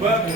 What?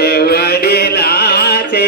वडिलाचे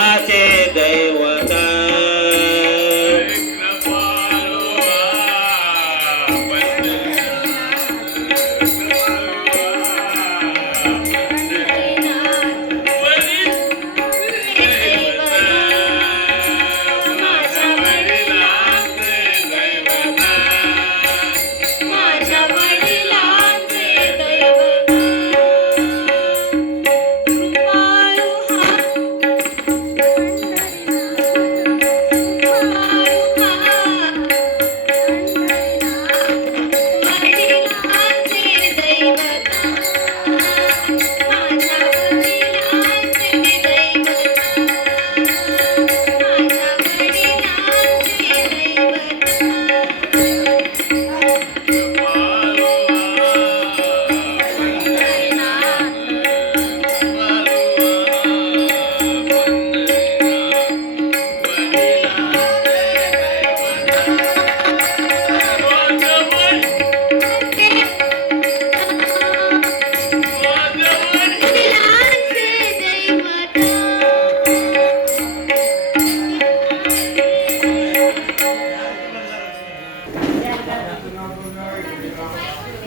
I said they were.